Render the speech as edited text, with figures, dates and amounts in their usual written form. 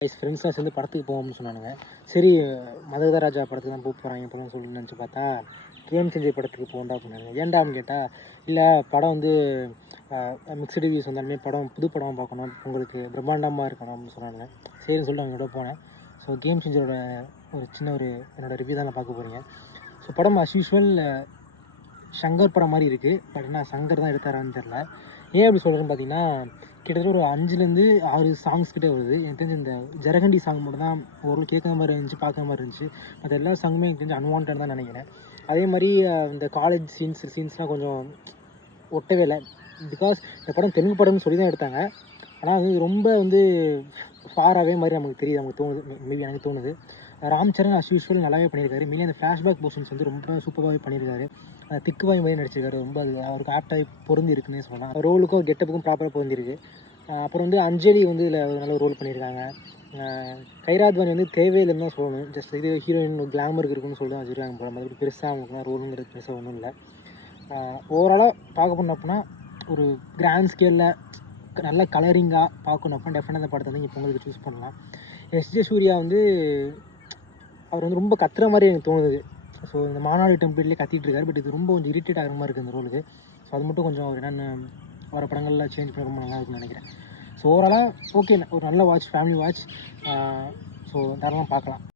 ஃப்ரெண்ட்ஸ்லாம் சேர்ந்து படத்துக்கு போவோம்னு சொன்னானுங்க. சரி மதகதராஜா படத்துக்கு தான் போகிறாங்க இப்போலாம் சொல்லி நினச்சி பார்த்தா கேம் செஞ்சு படத்துக்கு போகண்டா அப்படின்னாங்க. ஏன்டான்னு கேட்டால், இல்லை படம் வந்து மிக்சடு ரிவ்யூஸ் வந்தாலுமே படம் புது படம் பார்க்கணும், உங்களுக்கு பிரம்மாண்டமாக இருக்கணும் அப்படின்னு சொன்னாங்க. சரின்னு சொல்லிட்டு அவங்களோட போனேன். ஸோ கேம் செஞ்சரோட ஒரு சின்ன என்னோடய ரிவ்யூ தான் நான் பார்க்க போகிறீங்க. ஸோ படம் அஸ் யூஷுவல் சங்கர் படம் மாதிரி இருக்குது. பட் என்ன சங்கர் தான் எடுத்தாரான்னு தெரில. ஏன் அப்படி சொல்கிறேன்னு பார்த்தீங்கன்னா, கிட்டத்தட்ட ஒரு 5லேருந்து 6 சாங்ஸ் கிட்டே வருது. எனக்கு தெரிஞ்சு இந்த ஜரகண்டி சாங் மட்டும் தான் ஓரளவு கேட்குற மாதிரி இருந்துச்சு, பார்க்குற மாதிரி இருந்துச்சு. மற்ற எல்லா சாங்குமே எனக்கு தெரிஞ்சு அன்வான்ட் தான் நினைக்கிறேன். அதே மாதிரி இந்த காலேஜ் சீன்ஸ்லாம் கொஞ்சம் ஒட்டவே இல்லை. பிகாஸ் இந்த படம் தெலுங்கு படம்னு சொல்லி தான் எடுத்தாங்க. ஆனால் அது ரொம்ப ஃபாராகவே மாதிரி நமக்கு தெரியுது, நமக்கு தோணுது. மேபி எனக்கு தோணுது. ராம் சரண் அஸ் யூஷுவல் நல்லாவே பண்ணியிருக்காரு. மீனே அந்த ஃப்ளாஷ்பேக் போர்ஷன்ஸ் வந்து ரொம்ப சூப்பராகவே பண்ணியிருக்காரு. திக்குவாய் மாதிரி நடிச்சிருக்காரு. ரொம்ப அது அவருக்கு ஆப்டாகி பொருந்தி இருக்குன்னே சொல்லலாம். ரோலுக்கும் கெட்டப்புக்கும் ப்ராப்பராக பொருந்திருக்கு. அப்புறம் வந்து அஞ்சலி வந்து இதில் ஒரு நல்ல ரோல் பண்ணியிருக்காங்க. கைராத்வானி வந்து தேவையில்லைன்னு தான் சொல்லணும். ஜஸ்ட் இது ஹீரோயின் கிளாமருக்கு இருக்குன்னு சொல்லி தான் வச்சுருக்காங்க போல. மற்றபடி பெருசாக அவங்களுக்குலாம் ரோலுங்கிறது பெருசாக ஒன்றும் இல்லை. ஓவராலாக பார்க்க போனோம் அப்படின்னா ஒரு கிராண்ட் ஸ்கேலில் நல்ல கலரிங்காக பார்க்கணும் அப்படின்னா டெஃபினட்டாக அந்த படத்தை வந்து இங்கே பொங்கலுக்கு சூஸ் பண்ணலாம். எஸ்ஜே சூர்யா வந்து அவர் வந்து ரொம்ப கத்துற மாதிரி எனக்கு தோணுது. ஸோ இந்த மாநாடு டெம்பிள்லேயே கத்திட்டு இருக்காரு. பட் இது ரொம்ப கொஞ்சம் இரிட்டேட் ஆகிற மாதிரி இருக்குது இந்த ரோலுக்கு. ஸோ அது மட்டும் கொஞ்சம் அவர் என்னென்ன வர படங்களில் சேஞ்ச் பண்ண ரொம்ப நல்லா இருக்குன்னு நினைக்கிறேன். ஸோ ஓவராலாக ஓகே, ஒரு நல்ல வாட்ச், ஃபேமிலி வாட்ச். ஸோ தாராளமாக பார்க்கலாம்.